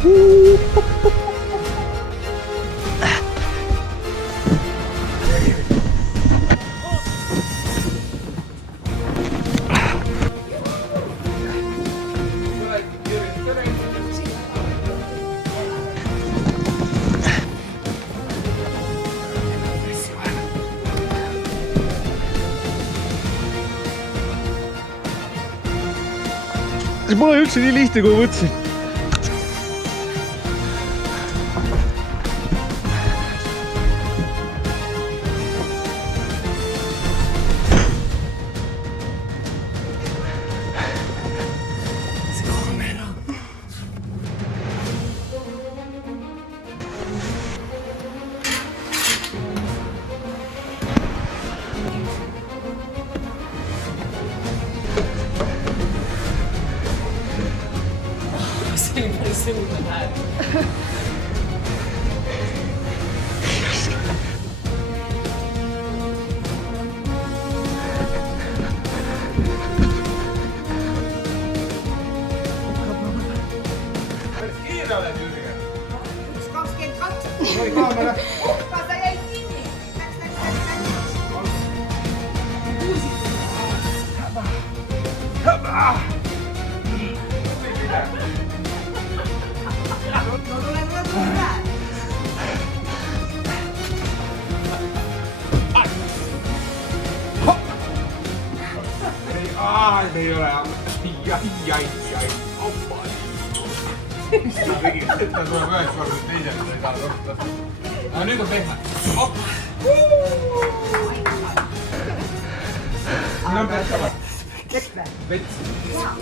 See pole üldse nii lihtne, kui mõtlesin. Silmä näin. Kiire olet, Jürgen? 1.22. Oi kaamera. Uhka, sä jäit kiinni. Läks. No tulee mulle hyvää. Ei ole. Jai. Appa. Sitä teki. Sitten tulee myös korvit teiselle. Ei saa nostaa. No nyt on pehmä. Op. Siinä on pehmä. Vettä. Vetsi. Jaa.